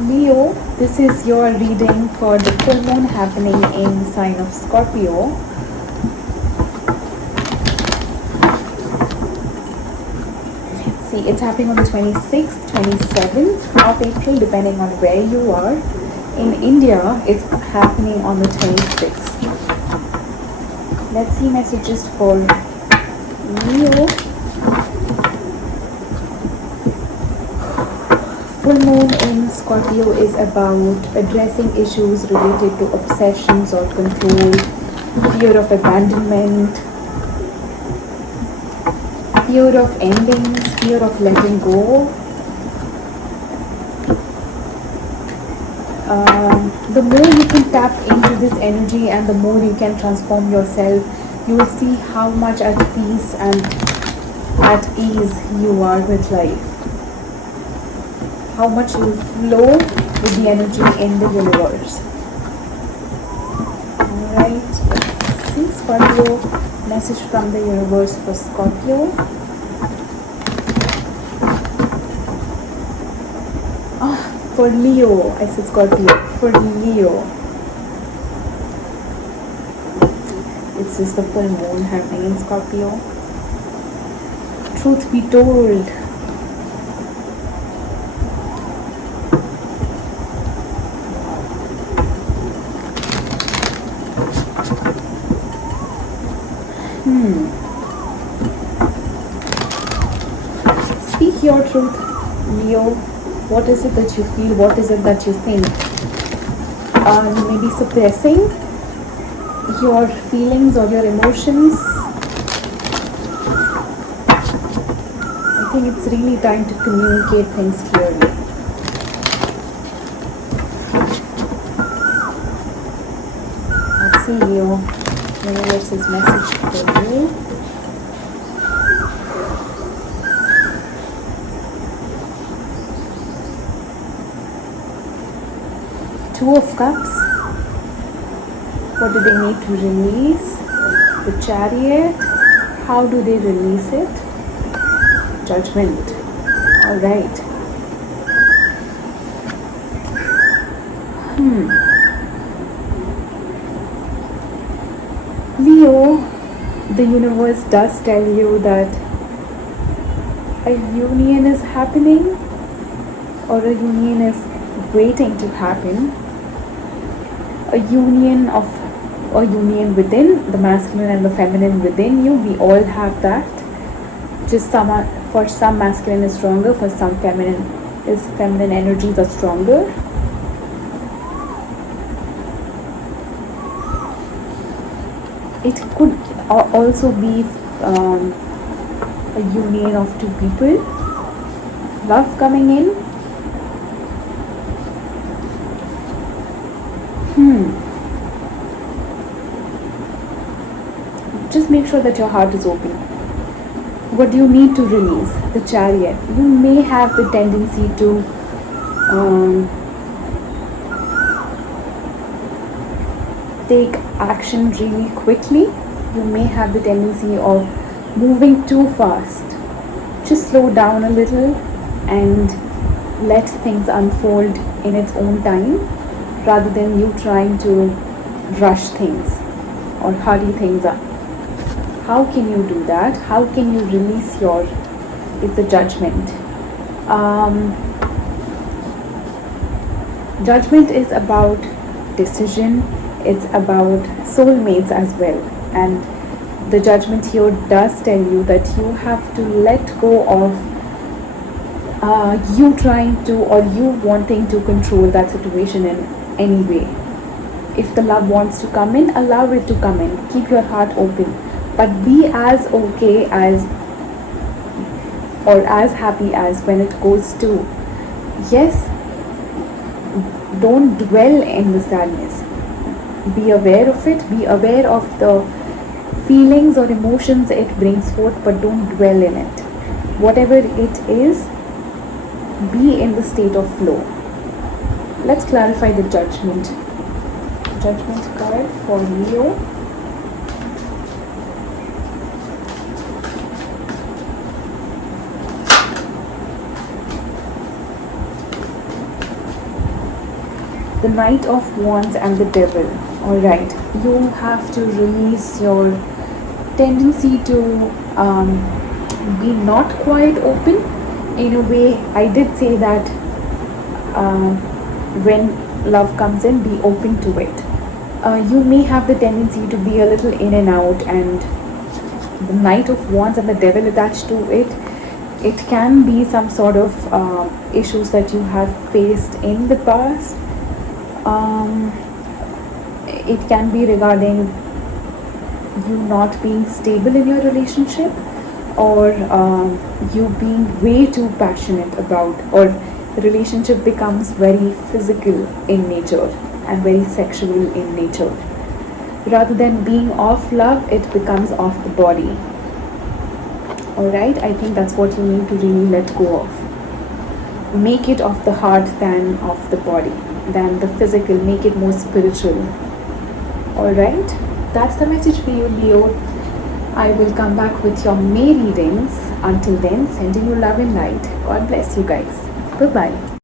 Leo, this is your reading for the full moon happening in the sign of Scorpio. Let's see, it's happening on the 26th, 27th of April, depending on where you are. In India, it's happening on the 26th. Let's see messages for Leo. Full moon in Scorpio is about addressing issues related to obsessions or control, fear of abandonment, fear of endings, fear of letting go. The more you can tap into this energy and the more you can transform yourself, you will see how much at peace and at ease you are with life. How much you flow with the energy in the universe. Alright, let's see Scorpio, message from the universe for Scorpio. For Leo, I said Scorpio, for Leo. It's just the full moon happening in Scorpio. Truth be told, speak your truth, Leo. What is it that you feel? What is it that you think? You may be suppressing your feelings or your emotions. I think it's really time to communicate things clearly. Let's see, Leo. Universe's message for you. Two of Cups. What do they need to release? The Chariot. How do they release it? Judgment. Alright. Leo, the universe does tell you that a union is happening or a union is waiting to happen. A union within the masculine and the feminine within you. We all have that. Just for some masculine is stronger, for some feminine energies are stronger. It could also be a union of two people. Love coming in. Just make sure that your heart is open. What do you need to release? The Chariot. You may have the tendency to take action really quickly. You may have the tendency of moving too fast. Just slow down a little and let things unfold in its own time, rather than you trying to rush things or hurry things up. How can you do that? How can you release is the Judgment. Judgment is about decision. It's about soulmates as well. And the Judgment here does tell you that you have to let go of you trying to or you wanting to control that situation in any way. If the love wants to come in, allow it to come in. Keep your heart open. But be as okay as or as happy as when it goes to. Yes, don't dwell in the sadness. Be aware of it. Be aware of the feelings or emotions it brings forth, but don't dwell in it. Whatever it is, be in the state of flow. Let's clarify the Judgment. Judgment card for Leo. The Knight of Wands and the Devil. Alright, you have to release your tendency to be not quite open. In a way, I did say that when love comes in, be open to it. You may have the tendency to be a little in and out, and the Knight of Wands and the Devil attached to it, it can be some sort of issues that you have faced in the past. It can be regarding you not being stable in your relationship, or you being way too passionate about, or the relationship becomes very physical in nature and very sexual in nature. Rather than being off love, it becomes off the body. Alright, I think that's what you need to really let go of. Make it of the heart than of the body, than the physical. Make it more spiritual. Alright, that's the message for you, Leo. I will come back with your May readings. Until then, sending you love and light. God bless you guys. Bye-bye.